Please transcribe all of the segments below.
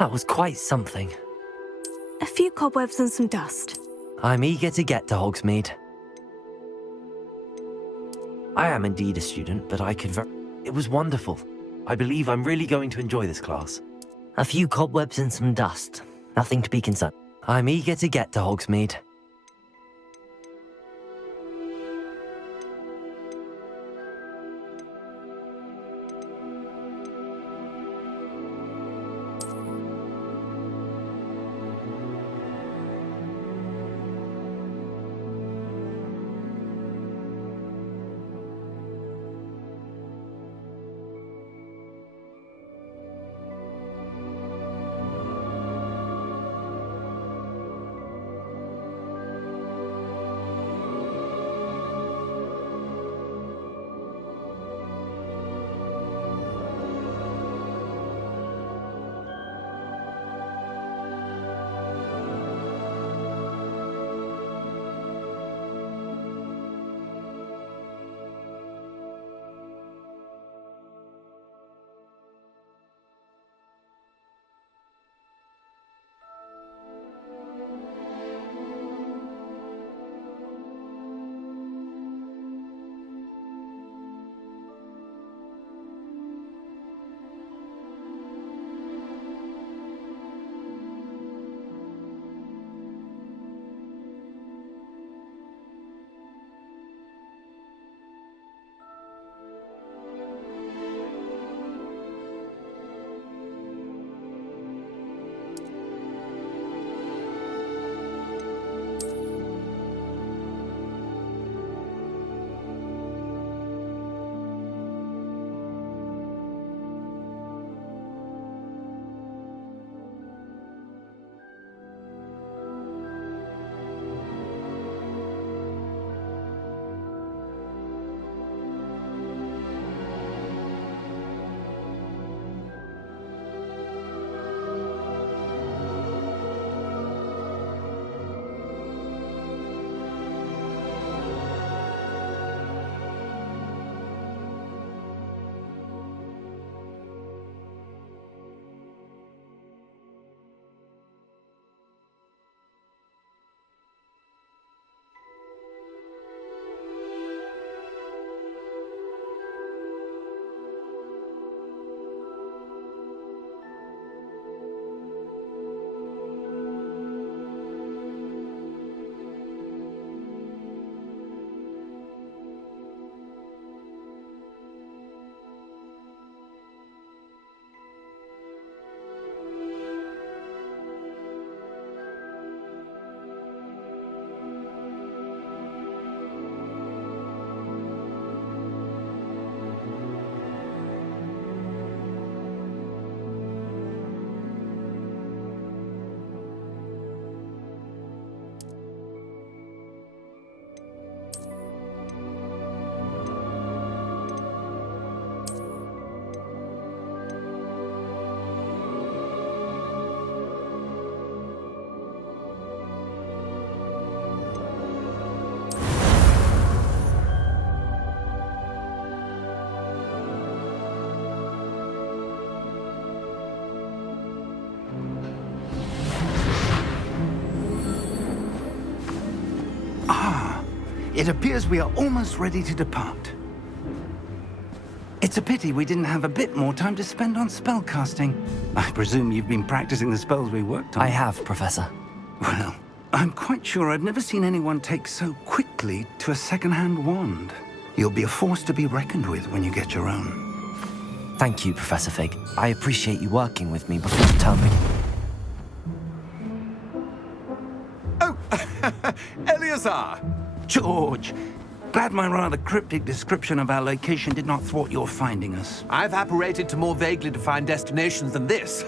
That was quite something. A few cobwebs and some dust. I'm eager to get to Hogsmeade. I am indeed a student, but I could It was wonderful. I believe I'm really going to enjoy this class. A few cobwebs and some dust. Nothing to be concerned. I'm eager to get to Hogsmeade. It appears we are almost ready to depart. It's a pity we didn't have a bit more time to spend on spellcasting. I presume you've been practicing the spells we worked on. I have, Professor. Well, I'm quite sure I've never seen anyone take so quickly to a second-hand wand. You'll be a force to be reckoned with when you get your own. Thank you, Professor Fig. I appreciate you working with me before the term begins. Oh, Eleazar! George, glad my rather cryptic description of our location did not thwart your finding us. I've apparated to more vaguely defined destinations than this.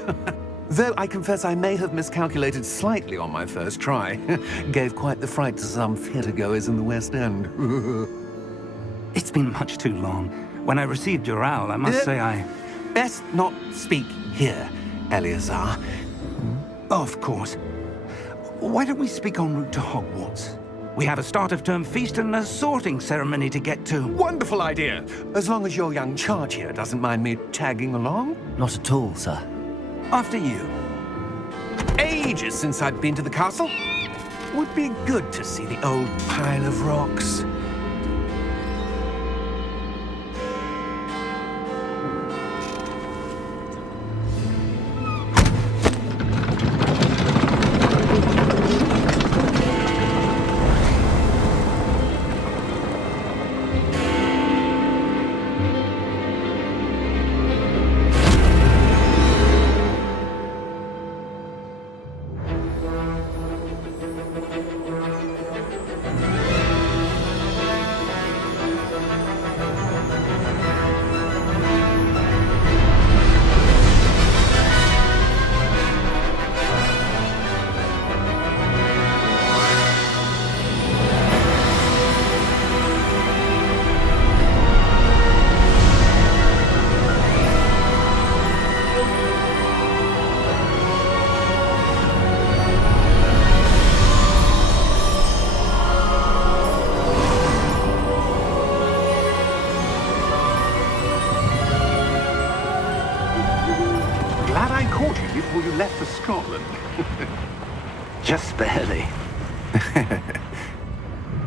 Though I confess I may have miscalculated slightly on my first try. Gave quite the fright to some theatre-goers in the West End. It's been much too long. When I received your owl, I must say I... Best not speak here, Eleazar. Of course. Why don't we speak en route to Hogwarts? We have a start-of-term feast and a sorting ceremony to get to. Wonderful idea! As long as your young charge here doesn't mind me tagging along. Not at all, sir. After you. ages since I'd been to the castle. Would be good to see the old pile of rocks. Before you left for Scotland. Just barely.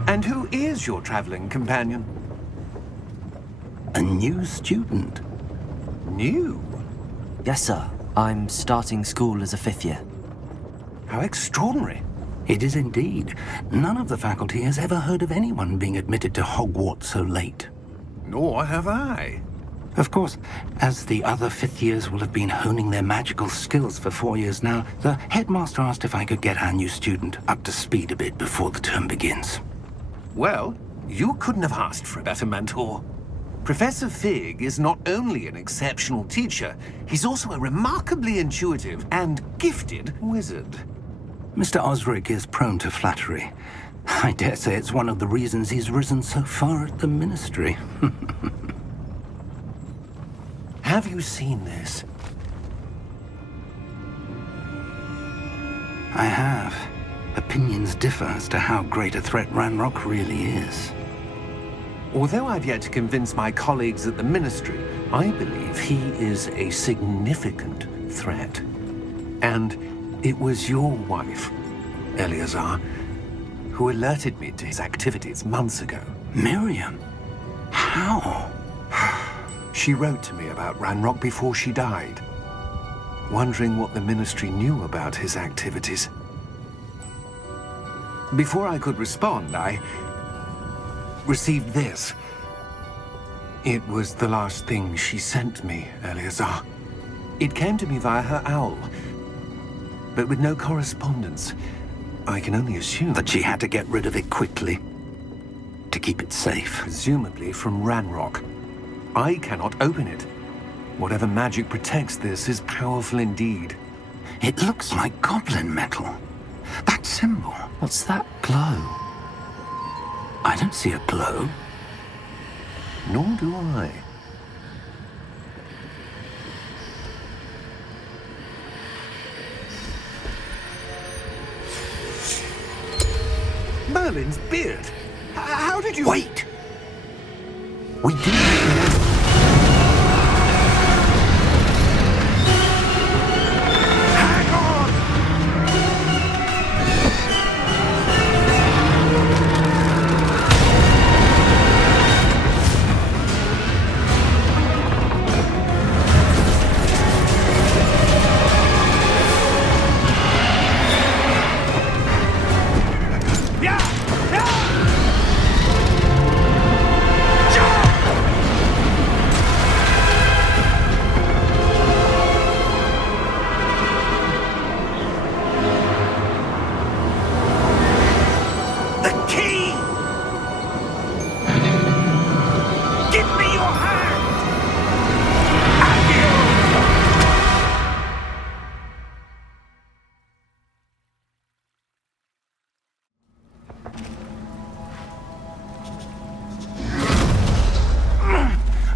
And who is your traveling companion? A new student. New? Yes, sir. I'm starting school as a 5th year. How extraordinary. It is indeed. None of the faculty has ever heard of anyone being admitted to Hogwarts so late. Nor have I. Of course, as the other 5th years will have been honing their magical skills for 4 years now, the headmaster asked if I could get our new student up to speed a bit before the term begins. Well, you couldn't have asked for a better mentor. Professor Fig is not only an exceptional teacher, he's also a remarkably intuitive and gifted wizard. Mr. Osric is prone to flattery. I dare say it's one of the reasons he's risen so far at the ministry. Have you seen this? I have. Opinions differ as to how great a threat Ranrock really is. Although I've yet to convince my colleagues at the Ministry, I believe he is a significant threat. And it was your wife, Eleazar, who alerted me to his activities months ago. Miriam? How? She wrote to me about Ranrock before she died, wondering what the Ministry knew about his activities. Before I could respond, I received this. It was the last thing she sent me, Eleazar. It came to me via her owl, but with no correspondence. I can only assume That she had to get rid of it quickly to keep it safe. presumably from Ranrock. I cannot open it. Whatever magic protects this is powerful indeed. It looks like goblin metal. That symbol. What's that glow? I don't see a glow. Nor do I. Merlin's beard. How did you... Wait! We didn't... Hang on!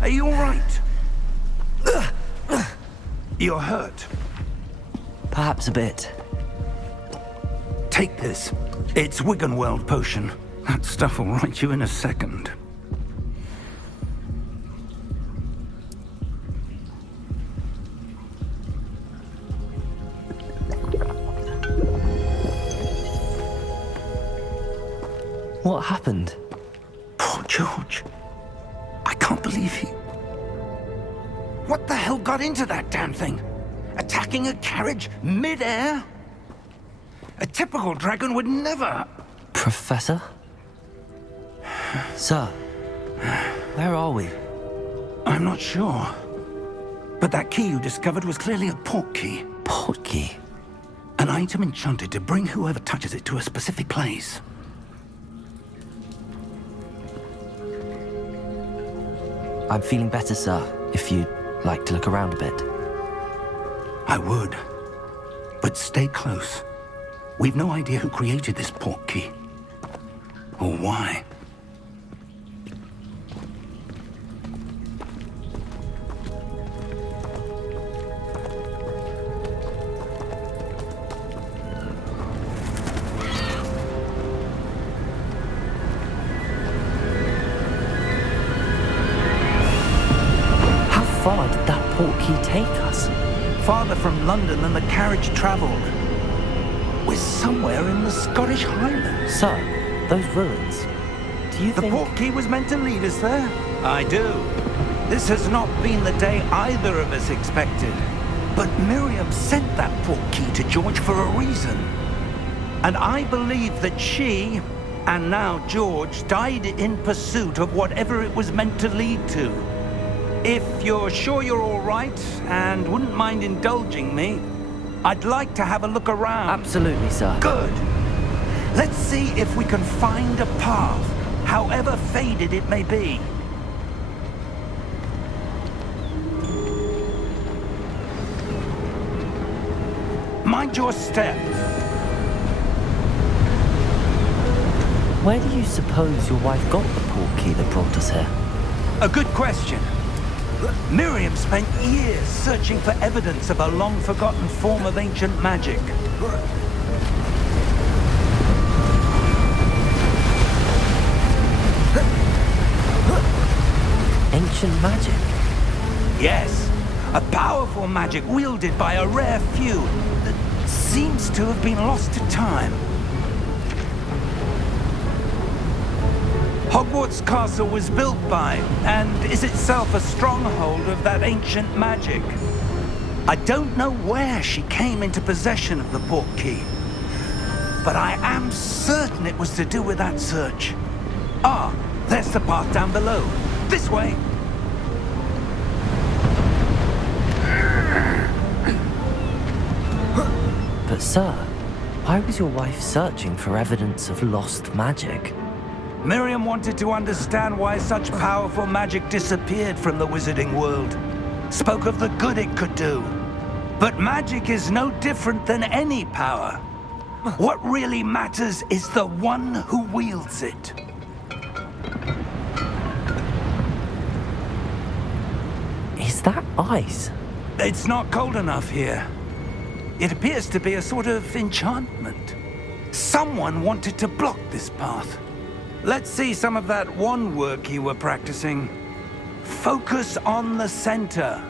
Are you all right? You're hurt. Perhaps a bit. Take this. It's Wiggenweld potion. That stuff will right you in a second. What happened? Poor George. I can't believe he... What the hell got into that damn thing? Attacking a carriage mid-air? A typical dragon would never... Professor? Sir, where are we? I'm not sure. But that key you discovered was clearly a portkey. Portkey? An item enchanted to bring whoever touches it to a specific place. I'm feeling better, sir, if you'd like to look around a bit. I would. But stay close. We've no idea who created this portkey. Or why. How far did that portkey take us? Farther from London than the carriage traveled. We're somewhere in the Scottish Highlands. Sir, those ruins. Do you The think... portkey was meant to lead us there? I do. This has not been the day either of us expected. But Miriam sent that portkey to George for a reason. And I believe that she, and now George, died in pursuit of whatever it was meant to lead to. If you're sure you're all right, and wouldn't mind indulging me, I'd like to have a look around. Absolutely, sir. Good. Let's see if we can find a path, however faded it may be. Mind your step. Where do you suppose your wife got the portkey that brought us here? A good question. Miriam spent years searching for evidence of a long-forgotten form of ancient magic. Ancient magic? Yes, a powerful magic wielded by a rare few that seems to have been lost to time. Hogwarts Castle was built by, and is itself a stronghold of that ancient magic. I don't know where she came into possession of the portkey, but I am certain it was to do with that search. Ah, there's the path down below. This way. But sir, why was your wife searching for evidence of lost magic? Miriam wanted to understand why such powerful magic disappeared from the wizarding world. Spoke of the good it could do. But magic is no different than any power. What really matters is the one who wields it. Is that ice? It's not cold enough here. It appears to be a sort of enchantment. Someone wanted to block this path. Let's see some of that wand work you were practicing. Focus on the center.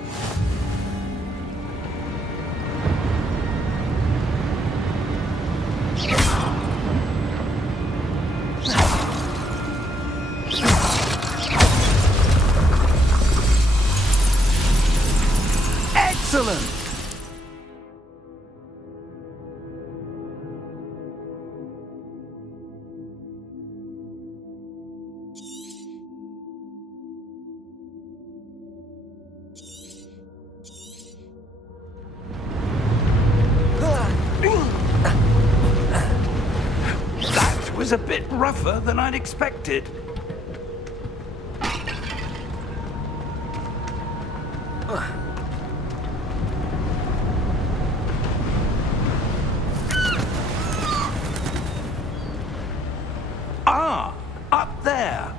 Excellent! That was a bit rougher than I'd expected. Ah, up there.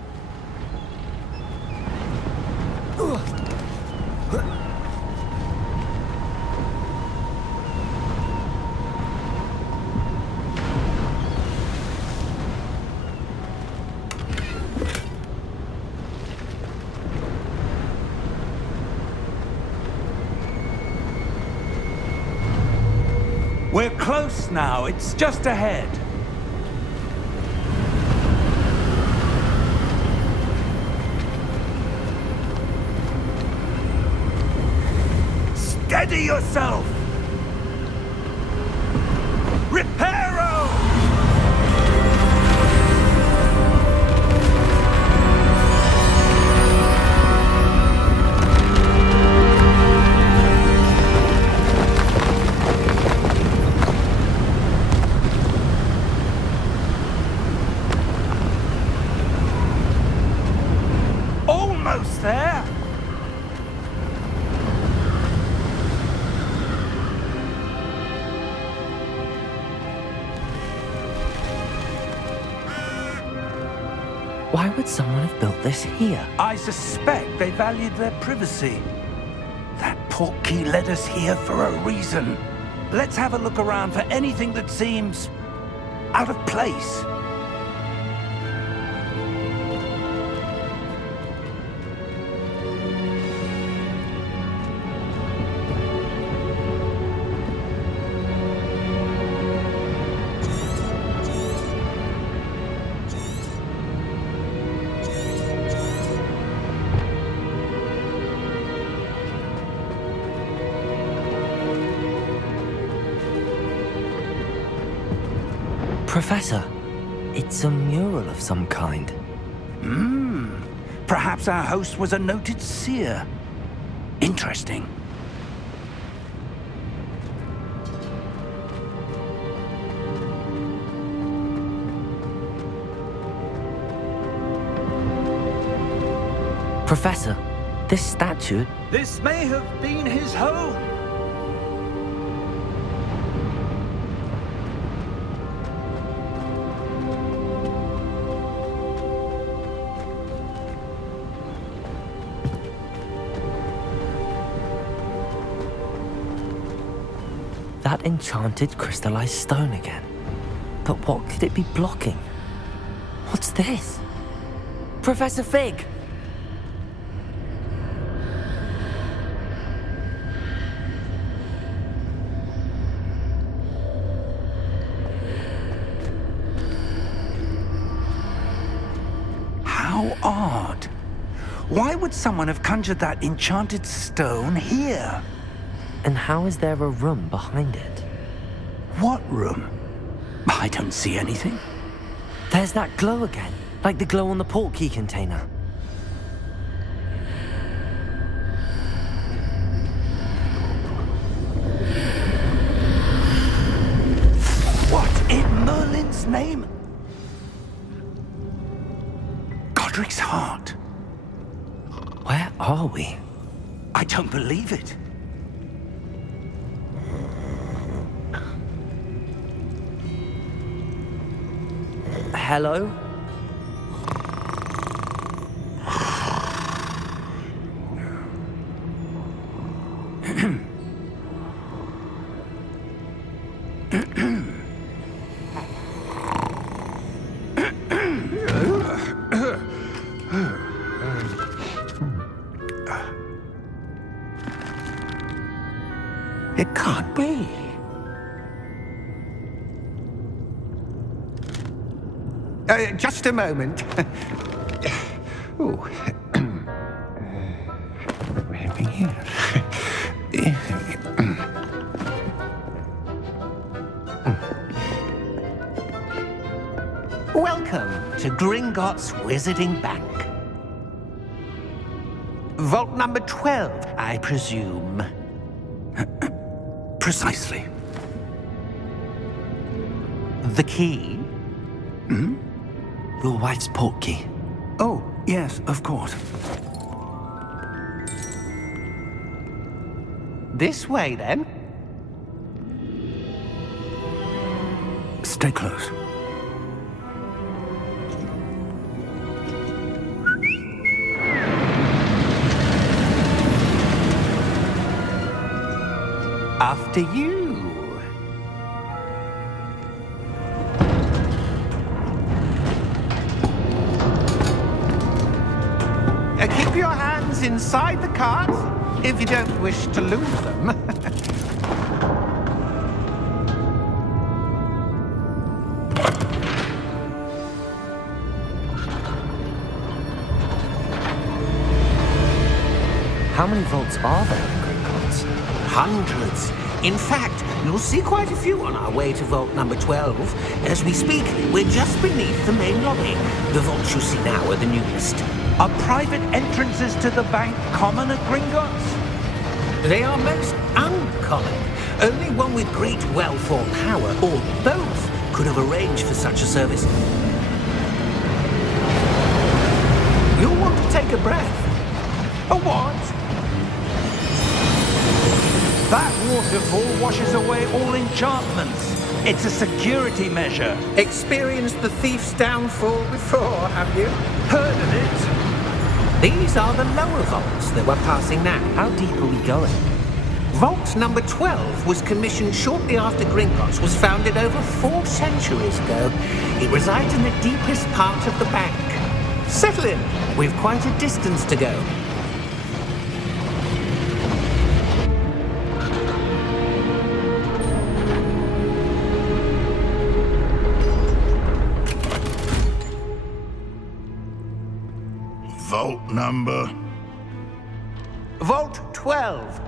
We're close now. It's just ahead. Steady yourself! Reparo! Almost there! Why would someone have built this here? I suspect they valued their privacy. That Portkey led us here for a reason. Let's have a look around for anything that seems out of place. Professor, it's a mural of some kind. Perhaps our host was a noted seer. Interesting. Professor, this statue... This may have been his home. That enchanted crystallized stone again. But what could it be blocking? What's this? Professor Fig! How odd. Why would someone have conjured that enchanted stone here? And how is there a room behind it? What room? I don't see anything. There's that glow again, like the glow on the Portkey container. What in Merlin's name? Godric's heart. Where are we? I don't believe it. Hello? It can't be. Just a moment. Oh. Here. Welcome to Gringotts Wizarding Bank. Vault number 12, I presume. Precisely. The key? Your wife's Portkey. Oh, yes, of course. This way, then. Stay close. After you. Keep your hands inside the cart if you don't wish to lose them. How many vaults are there in Gringotts? Hundreds. In fact, you'll see quite a few on our way to vault number 12. As we speak, we're just beneath the main lobby. The vaults you see now are the newest. Are private entrances to the bank common at Gringotts? They are most uncommon. Only one with great wealth or power, or both, could have arranged for such a service. You'll want to take a breath. A what? That waterfall washes away all enchantments. It's a security measure. Experienced the thief's downfall before, have you? Heard of it? These are the lower vaults that we're passing now. How deep are we going? Vault number 12 was commissioned shortly after Gringotts was founded over 4 centuries ago. It resides in the deepest part of the bank. Settle in. We've quite a distance to go. Vault number? Vault 12.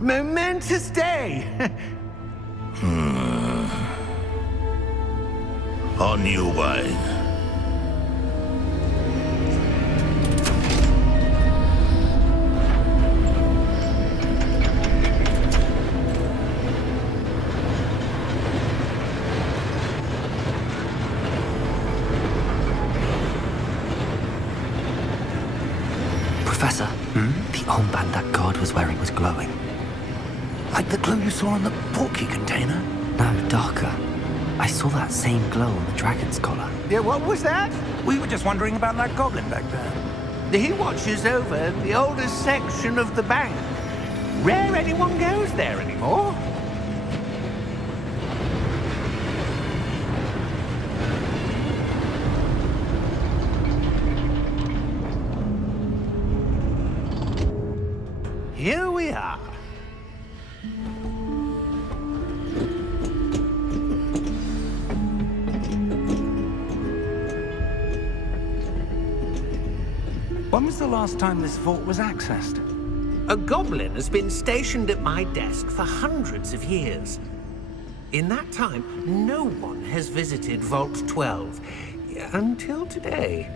Momentous day. On your way. Professor, the armband that guard was wearing was glowing. Like the glow you saw in the Portkey container? No, darker. I saw that same glow on the dragon's collar. Yeah, what was that? We were just wondering about that goblin back there. He watches over the oldest section of the bank. Rare anyone goes there anymore. Here we are. When was the last time this vault was accessed? A goblin has been stationed at my desk for hundreds of years. In that time, no one has visited Vault 12 until today.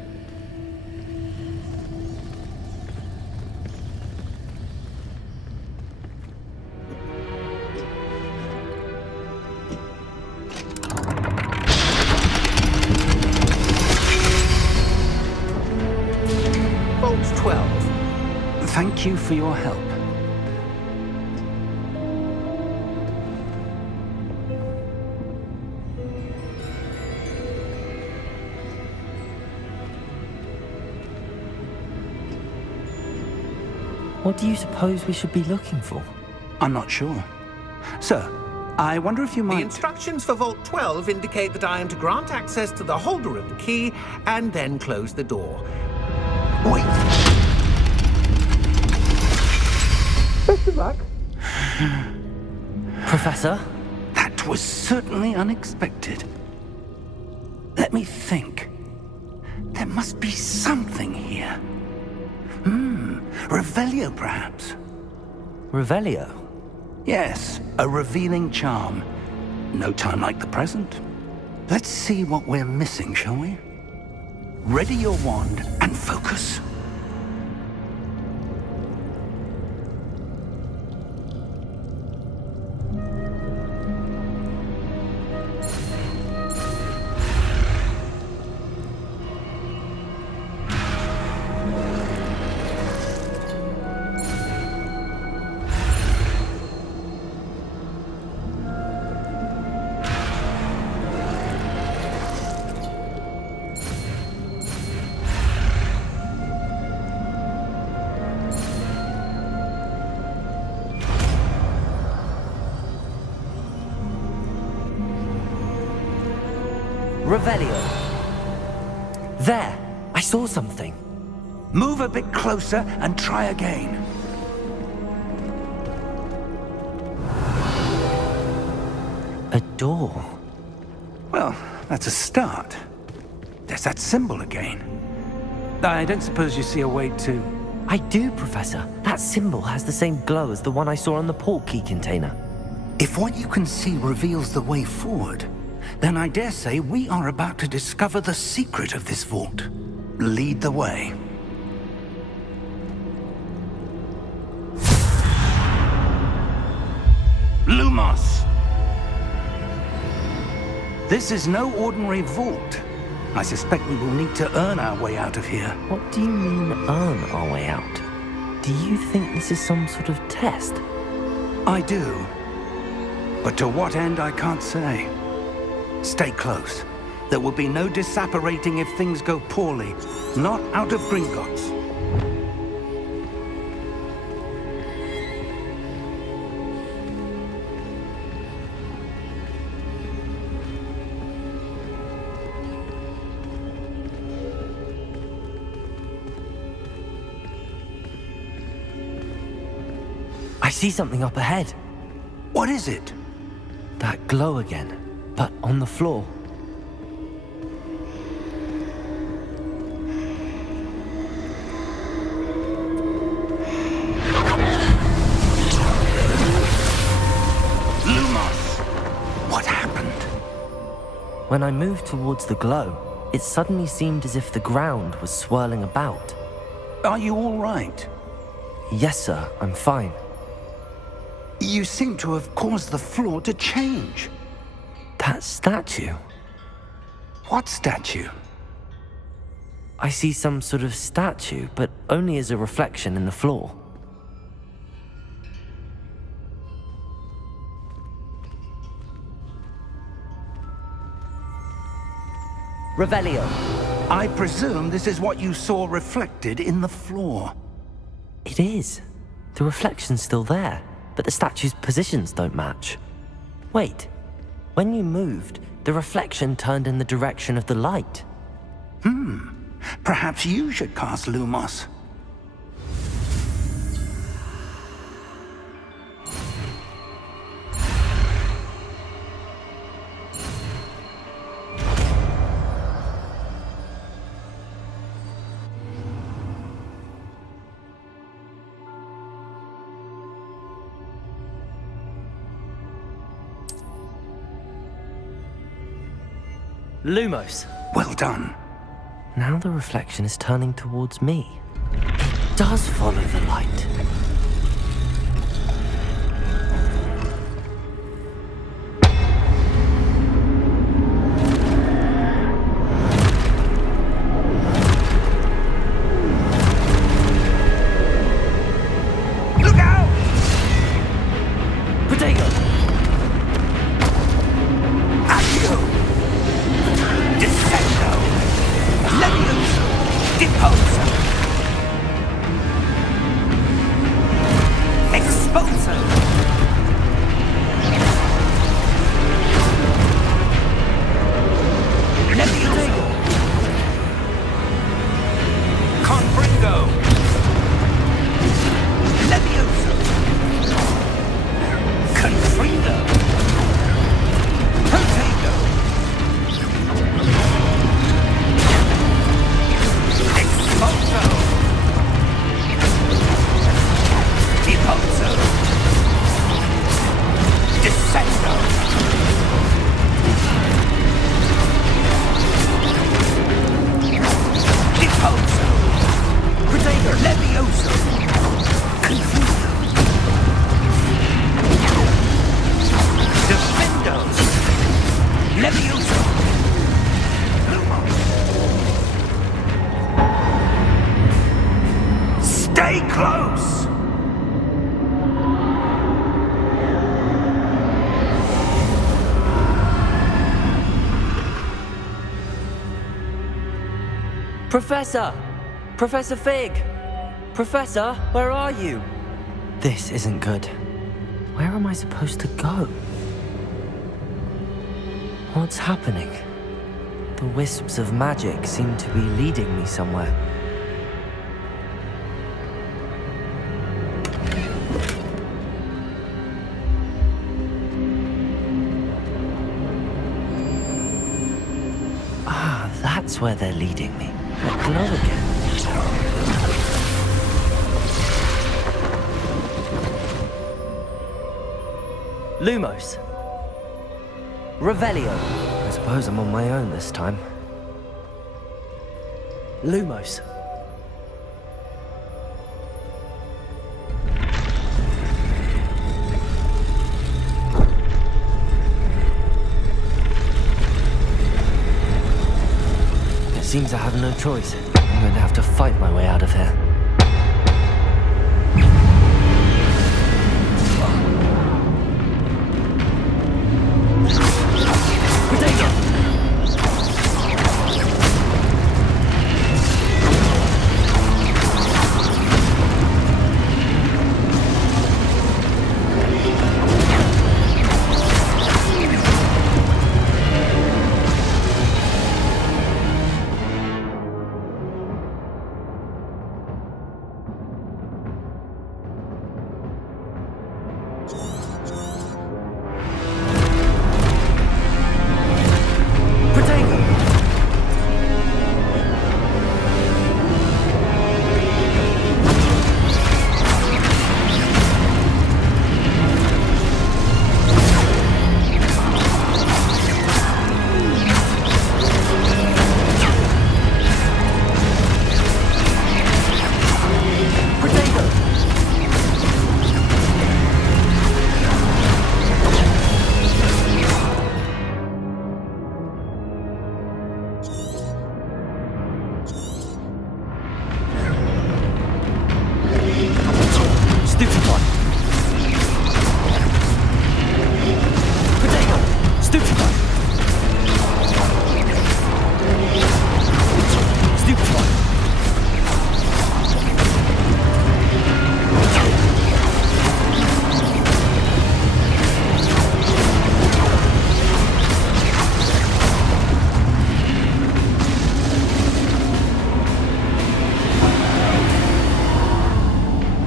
Vault 12. Thank you for your help. What do you suppose we should be looking for? I'm not sure. Sir, I wonder if you The might... instructions for Vault 12 indicate that I am to grant access to the holder of the key and then close the door. Wait! Best of luck. Professor? That was certainly unexpected. Let me think. There must be something here. Revelio, perhaps? Revelio? Yes, a revealing charm. No time like the present. Let's see what we're missing, shall we? Ready your wand and focus. Revelio. There! I saw something. Move a bit closer and try again. A door. Well, that's a start. There's that symbol again. I don't suppose you see a way to... I do, Professor. That symbol has the same glow as the one I saw on the Portkey container. If what you can see reveals the way forward, then I dare say we are about to discover the secret of this vault. Lead the way. Lumos! This is no ordinary vault. I suspect we will need to earn our way out of here. What do you mean, earn our way out? Do you think this is some sort of test? I do. But to what end, I can't say. Stay close. There will be no disapparating if things go poorly. Not out of Gringotts. I see something up ahead. What is it? That glow again, but on the floor. Lumos! What happened? When I moved towards the glow, it suddenly seemed as if the ground was swirling about. Are you all right? Yes, sir, I'm fine. You seem to have caused the floor to change. That statue? What statue? I see some sort of statue, but only as a reflection in the floor. Revelio. I presume this is what you saw reflected in the floor. It is. The reflection's still there, but the statue's positions don't match. Wait. When you moved, the reflection turned in the direction of the light. Perhaps you should cast Lumos. Lumos. Well done. Now the reflection is turning towards me. It does follow the light. Look out! Potato! Accio! Descendo! Levioso! Deposo! Exposo! Levioso! Confringo! Levioso! Confringo! Potato! Exposo! Deposo! Descendo! Deposo! Potato! Levioso! Confuso! Defendo! Levioso! Lumos! Stay close! Professor! Professor Fig! Professor, where are you? This isn't good. Where am I supposed to go? What's happening? The wisps of magic seem to be leading me somewhere. Ah, that's where they're leading me. That glow again. Lumos. Revelio. I suppose I'm on my own this time. Lumos. It seems I have no choice. I'm going to have to fight my way out of here.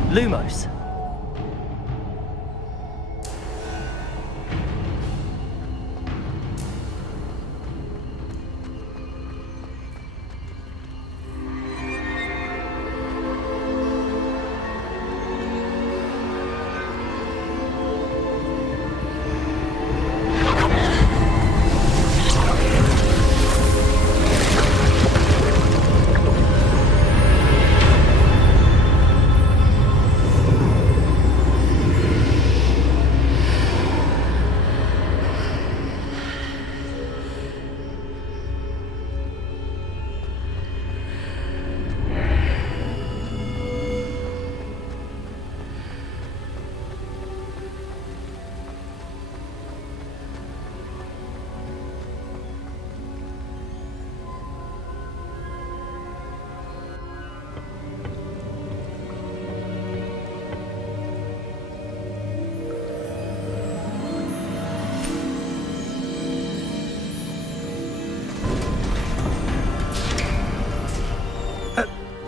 Lumos.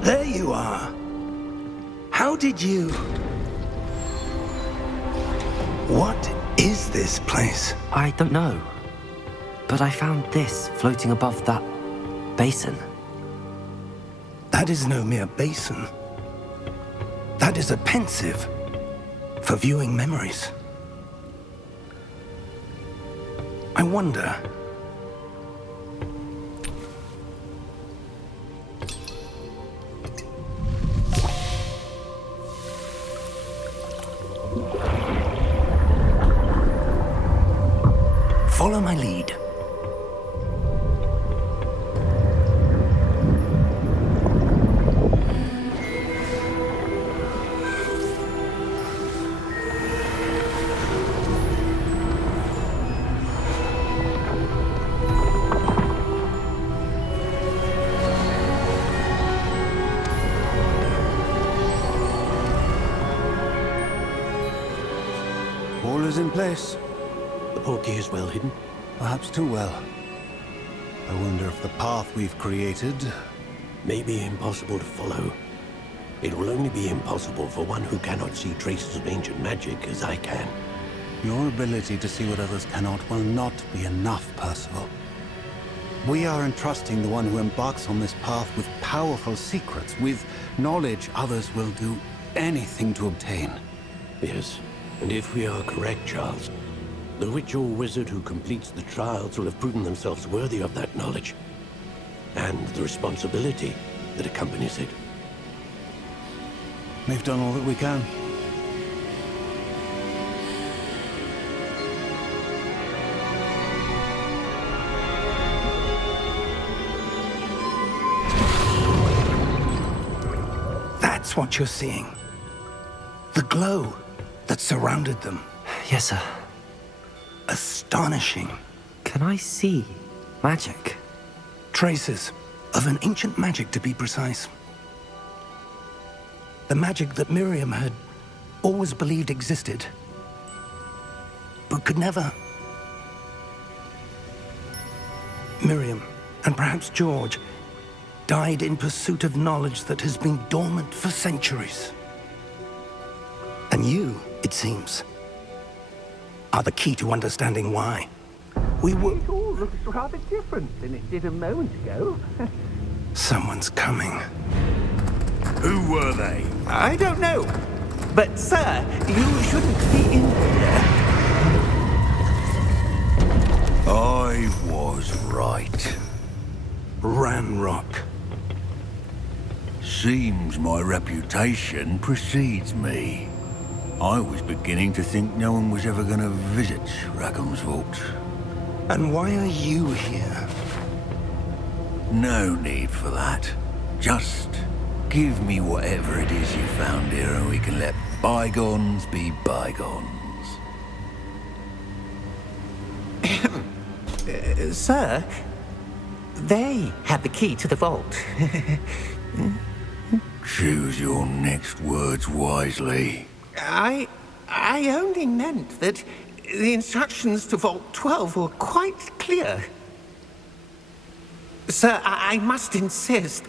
There you are. How did you... What is this place? I don't know. But I found this floating above that basin. That is no mere basin. That is a pensive for viewing memories. I wonder... Follow my lead. All is in place. The Portkey is well hidden. Perhaps too well. I wonder if the path we've created... May be impossible to follow. It will only be impossible for one who cannot see traces of ancient magic as I can. Your ability to see what others cannot will not be enough, Percival. We are entrusting the one who embarks on this path with powerful secrets, with knowledge others will do anything to obtain. Yes, and if we are correct, Charles, The witch or wizard who completes the trials will have proven themselves worthy of that knowledge, and the responsibility that accompanies it. We've done all that we can. That's what you're seeing. The glow that surrounded them. Yes, sir. Astonishing. Can I see magic? Traces of an ancient magic, to be precise. The magic that Miriam had always believed existed, but could never. Miriam, and perhaps George, died in pursuit of knowledge that has been dormant for centuries. And you, it seems, are the key to understanding why. We were... It all looks rather different than it did a moment ago. Someone's coming. Who were they? I don't know. But, sir, you shouldn't be in here. I was right. Ranrock. Seems my reputation precedes me. I was beginning to think no one was ever going to visit Rackham's vault. And why are you here? No need for that. Just give me whatever it is you found here and we can let bygones be bygones. Sir, they had the key to the vault. Choose your next words wisely. I only meant that the instructions to Vault 12 were quite clear. Sir, I must insist.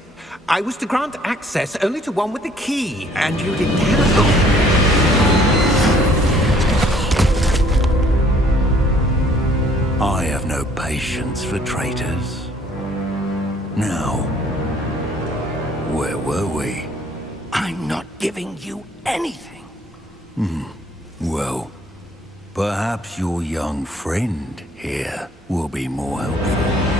I was to grant access only to one with the key, and you didn't have... I have no patience for traitors. Now, where were we? I'm not giving you anything. Well, perhaps your young friend here will be more helpful.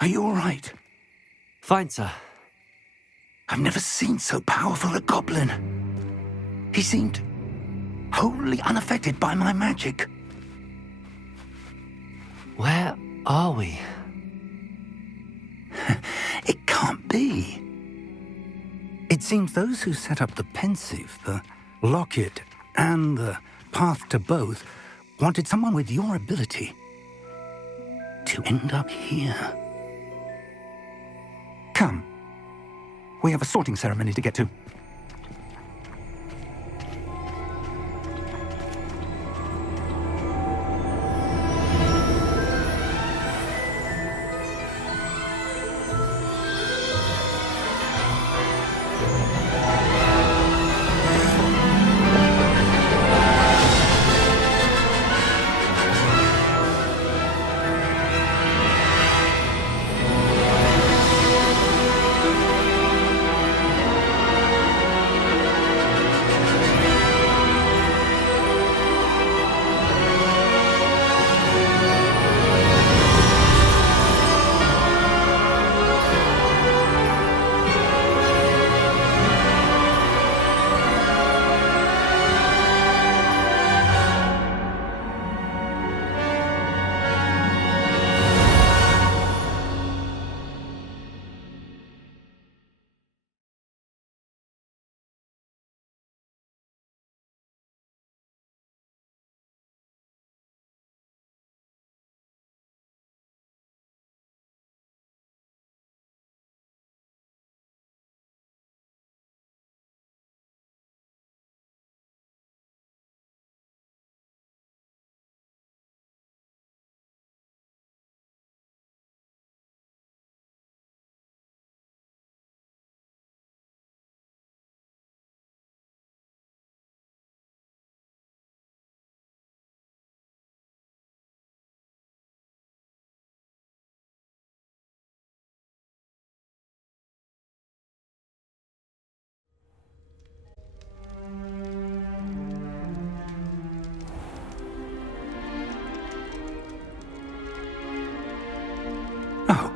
Are you all right? Fine, sir. I've never seen so powerful a goblin. He seemed wholly unaffected by my magic. Where are we? It can't be. It seems those who set up the pensive, the locket, and the path to both wanted someone with your ability to end up here. Come. We have a sorting ceremony to get to.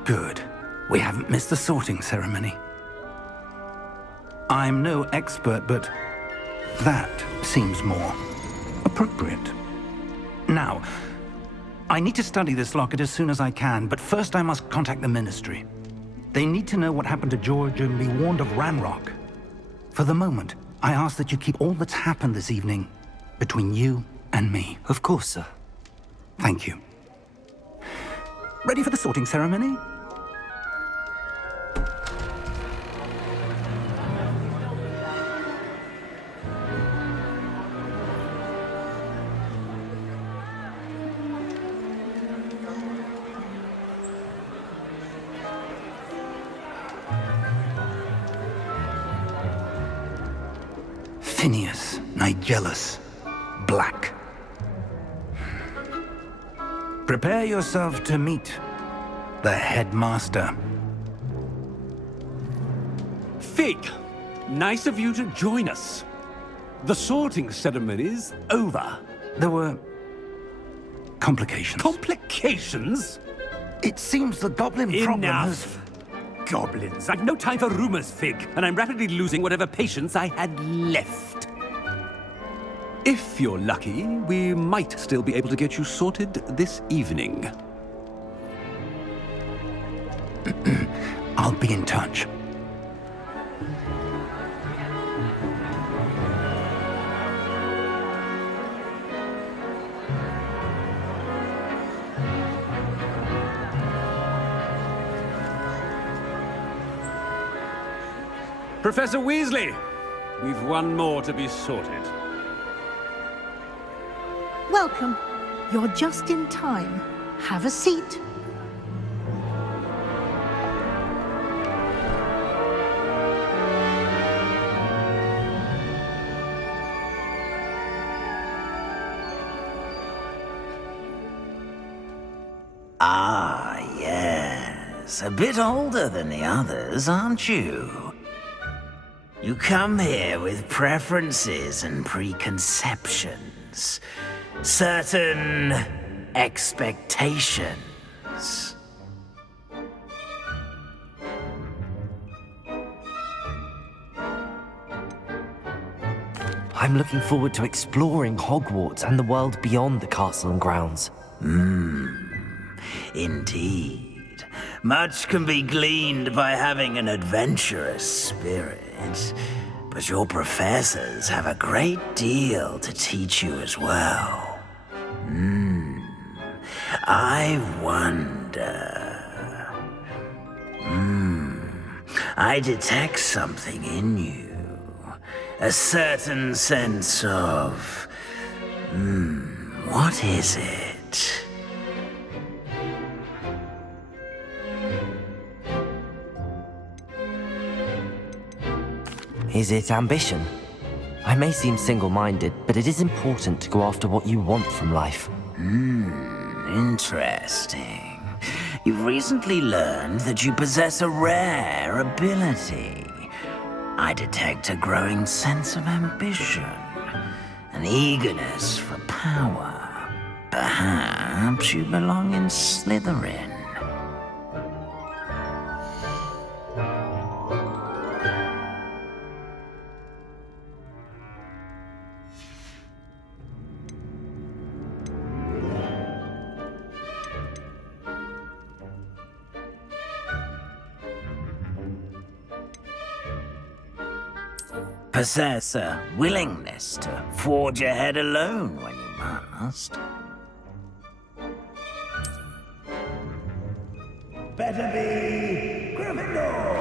Good. We haven't missed the sorting ceremony. I'm no expert, but that seems more appropriate. Now, I need to study this locket as soon as I can, but first I must contact the Ministry. They need to know what happened to George and be warned of Ranrock. For the moment, I ask that you keep all that's happened this evening between you and me. Of course, sir. Thank you. Ready for the sorting ceremony? Phineas, Nigellus, Black. Prepare yourself to meet the headmaster. Fig, nice of you to join us. The sorting ceremony's over. There were complications. Complications? It seems the goblin problem has... Enough! Goblins. I've no time for rumors, Fig, and I'm rapidly losing whatever patience I had left. If you're lucky, we might still be able to get you sorted this evening. I'll be in touch. Professor Weasley, we've one more to be sorted. Welcome. You're just in time. Have a seat. Ah, yes. A bit older than the others, aren't you? You come here with preferences and preconceptions. Certain expectations. I'm looking forward to exploring Hogwarts and the world beyond the castle and grounds. Indeed. Much can be gleaned by having an adventurous spirit. But your professors have a great deal to teach you as well. I wonder... I detect something in you. A certain sense of... what is it? Is it ambition? I may seem single-minded, but it is important to go after what you want from life. Interesting. You've recently learned that you possess a rare ability. I detect a growing sense of ambition, an eagerness for power. Perhaps you belong in Slytherin. Possess a willingness to forge ahead alone when you must. Better be Gryffindor!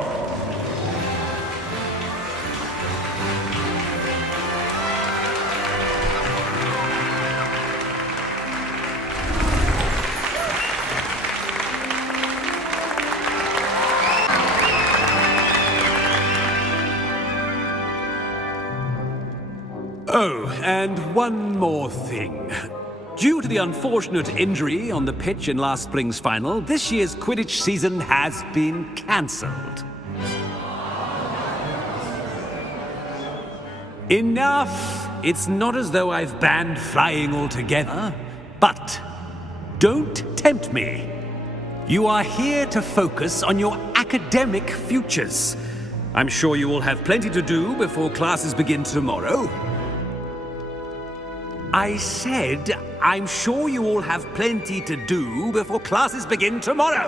Oh, and one more thing. Due to the unfortunate injury on the pitch in last spring's final, this year's Quidditch season has been cancelled. Enough! It's not as though I've banned flying altogether, but don't tempt me. You are here to focus on your academic futures. I'm sure you will have plenty to do before classes begin tomorrow. I said, I'm sure you all have plenty to do before classes begin tomorrow.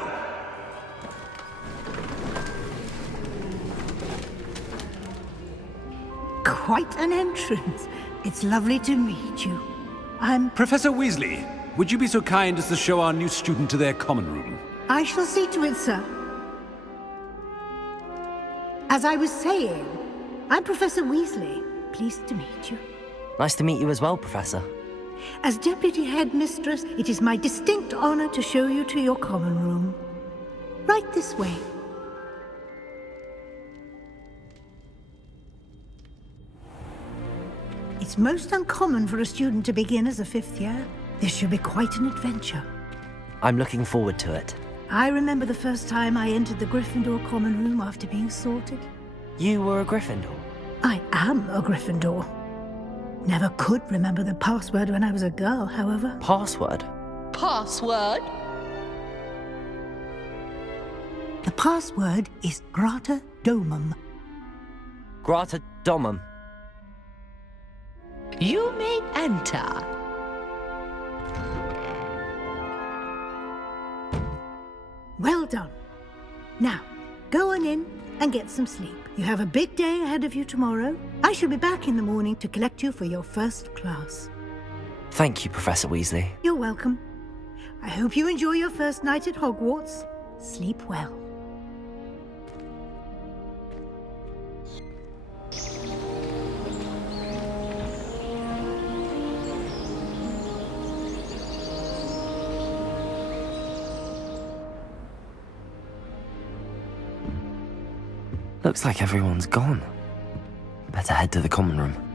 Quite an entrance. It's lovely to meet you. I'm... Professor Weasley, would you be so kind as to show our new student to their common room? I shall see to it, sir. As I was saying, I'm Professor Weasley. Pleased to meet you. Nice to meet you as well, Professor. As Deputy Headmistress, it is my distinct honor to show you to your common room. Right this way. It's most uncommon for a student to begin as a 5th year. This should be quite an adventure. I'm looking forward to it. I remember the first time I entered the Gryffindor common room after being sorted. You were a Gryffindor? I am a Gryffindor. Never could remember the password when I was a girl, however. Password? Password? The password is Grata Domum. Grata Domum. You may enter. Well done. Now, go on in and get some sleep. You have a big day ahead of you tomorrow. I shall be back in the morning to collect you for your first class. Thank you, Professor Weasley. You're welcome. I hope you enjoy your first night at Hogwarts. Sleep well. Looks like everyone's gone. Better head to the common room.